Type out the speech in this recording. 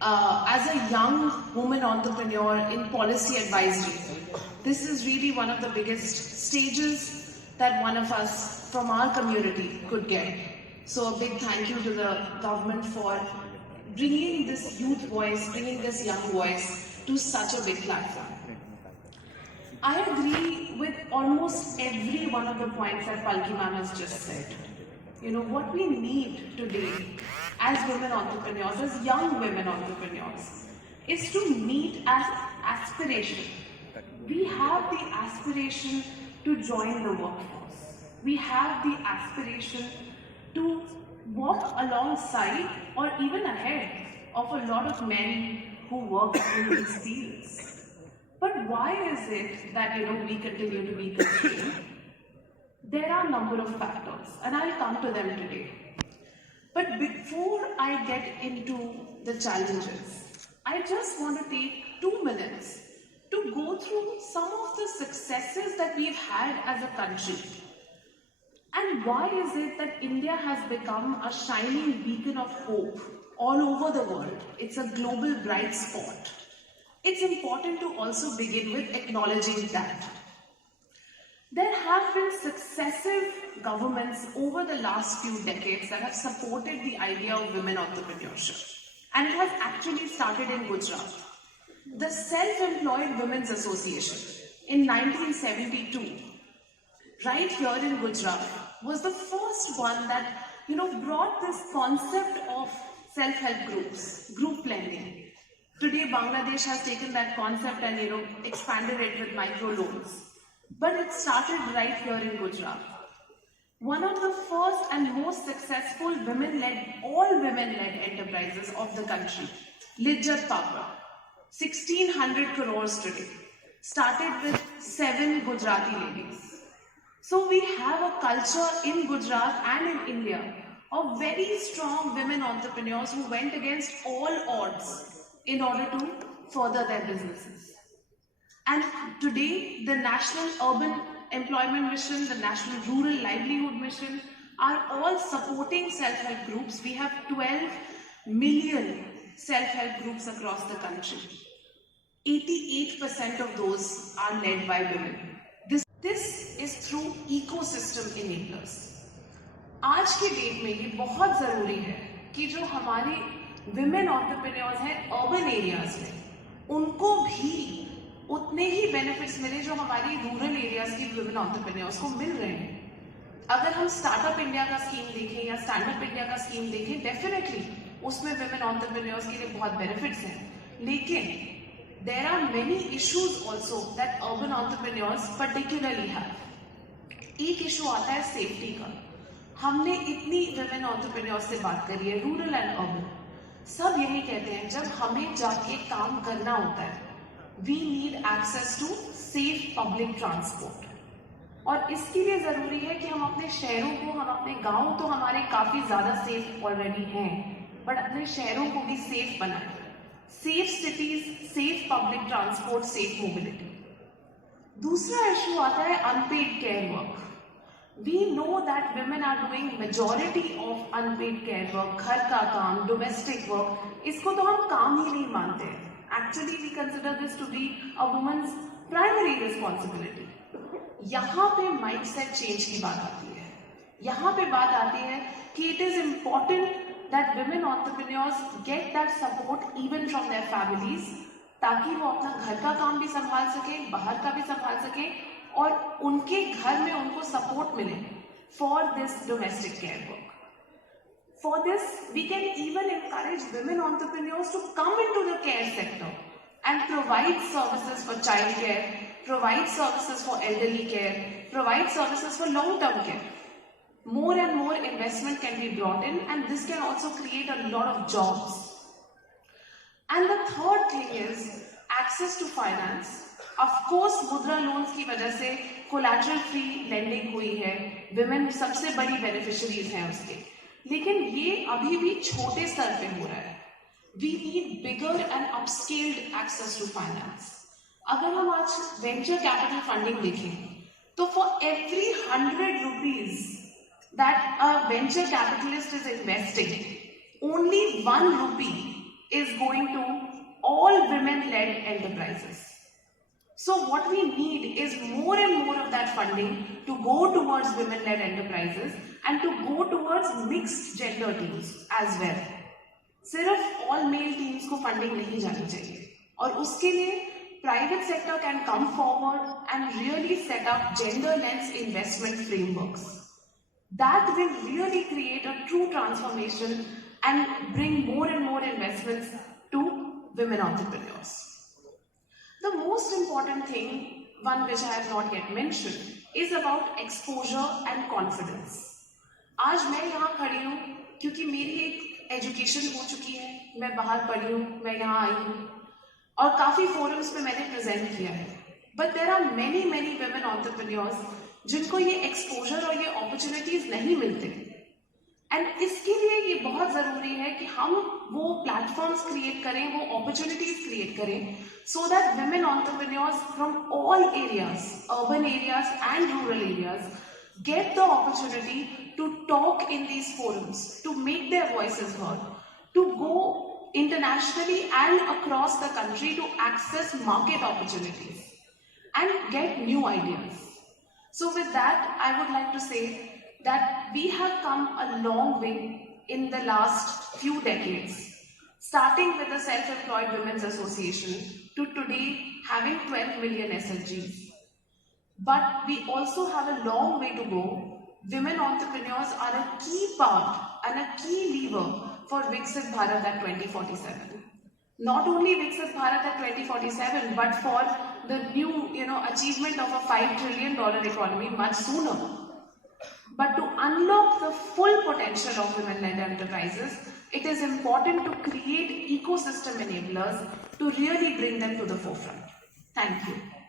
as a young woman entrepreneur in policy advisory, this is really one of the biggest stages that one of us from our community could get. So a big thank you to the government for bringing this youth voice, bringing this young voice to such a big platform. I agree with almost every one of the points that Palki ma'am has just said. You know, what we need today as women entrepreneurs, as young women entrepreneurs, is to meet as aspiration. We have the aspiration to join the workforce. We have the aspiration to walk alongside or even ahead of a lot of men who work in these fields. But why is it that we continue to be constrained? There are a number of factors, and I'll come to them today. But before I get into the challenges, I just want to take 2 minutes to go through some of the successes that we've had as a country. And why is it that India has become a shining beacon of hope all over the world? It's a global bright spot. It's important to also begin with acknowledging that. There have been successive governments over the last few decades that have supported the idea of women entrepreneurship. And it has actually started in Gujarat. The Self-Employed Women's Association in 1972, right here in Gujarat, was the first one that brought this concept of self-help groups, group lending. Today, Bangladesh has taken that concept and expanded it with microloans. But it started right here in Gujarat. One of the first and most successful all women-led enterprises of the country, Lijjat Papad, 1600 crores today, started with 7 Gujarati ladies. So we have a culture in Gujarat and in India of very strong women entrepreneurs who went against all odds in order to further their businesses. And today, the National Urban Employment Mission, the National Rural Livelihood Mission are all supporting self-help groups. We have 12 million self-help groups across the country. 88% of those are led by women. This is through ecosystem enablers. आज के date में ये बहुत ज़रूरी है कि जो हमारे women entrepreneurs हैं urban areas में, उनको भी उतने ही बेनिफिट्स मिले जो हमारी रूरल एरियाज की वुमेन एंटरप्रेन्योर्स को मिल रहे हैं। अगर हम स्टार्टअप इंडिया का स्कीम देखें या स्टैंडअप इंडिया का स्कीम देखें, डेफिनेटली उसमें वुमेन एंटरप्रेन्योर्स के लिए बहुत बेनिफिट्स हैं, लेकिन there are many issues also that urban entrepreneurs particularly have. एक इशू आता है सेफ्टी का। हमने इतनी वुमेन एंटरप्रेन्योर्स से बात करी है, रूरल एंड अर्बन, सब यही कहते हैं जब हमें जाके काम करना होता है, we need access to safe public transport. और इसके लिए जरूरी है कि हम अपने शहरों को, हम अपने गांव तो हमारे काफी ज्यादा सेफ ऑलरेडी हैं, बट अपने शहरों को भी सेफ बनाएं। Safe cities, safe public transport, safe mobility. दूसरा इशू आता है unpaid care work. We know that women are doing majority of unpaid care work, घर का काम, domestic work, इसको तो हम काम ही नहीं मानते हैं। Actually, we consider this to be a woman's primary responsibility. यहाँ पे mindset change की बात आती है। यहाँ पे बात आती है कि it is important that women entrepreneurs get that support even from their families, ताकि वो अपना घर का काम भी संभाल सके, बाहर का भी संभाल सके और उनके घर में उनको support मिले for this domestic care work. For this, we can even encourage women entrepreneurs to come into the care sector and provide services for child care, provide services for elderly care, provide services for long-term care. More and more investment can be brought in, and this can also create a lot of jobs. And the third thing is access to finance. Of course, मुद्रा loans की वजह से collateral free lending हुई है, women सबसे बड़ी beneficiaries हैं उसके, लेकिन ये अभी भी छोटे स्तर पे हो रहा है। We need bigger and upscaled access to finance. अगर हम आज venture capital funding देखें, तो for every 100 rupees that a venture capitalist is investing, only 1 rupee is going to all women-led enterprises. So what we need is more and more of that funding to go towards women-led enterprises and to go towards mixed gender teams as well. सिर्फ all male teams को funding नहीं जानी चाहिए और उसके लिए private sector can come forward and really set up gender-lens investment frameworks. That will really create a true transformation and bring more and more investments to women entrepreneurs. The most important thing, one which I have not yet mentioned, is about exposure and confidence. आज मैं यहाँ खड़ी हूँ क्योंकि मेरी एक education हो चुकी है, मैं बाहर पढ़ी हूँ, मैं यहाँ आई हूँ और काफी फोरम्स में मैंने प्रेजेंट किया है. But there are many women entrepreneurs जिनको ये एक्सपोजर और ये अपॉर्चुनिटीज नहीं मिलते एंड इसके लिए ये बहुत जरूरी है कि हम वो प्लेटफॉर्म्स क्रिएट करें, वो अपॉर्चुनिटीज क्रिएट करें so that women entrepreneurs from all areas, urban areas and rural areas, get the opportunity to talk in these forums, to make their voices heard, to go internationally and across the country to access market opportunities and get new ideas. So with that, I would like to say that we have come a long way in the last few decades, starting with the Self-Employed Women's Association to today having 12 million SLGs. But we also have a long way to go. Women entrepreneurs are a key part and a key lever for Viksit Bharat at 2047. Not only Viksit Bharat at 2047, but for the new, achievement of a $5 trillion economy much sooner. But to unlock the full potential of women-led enterprises, it is important to create ecosystem enablers to really bring them to the forefront. Thank you.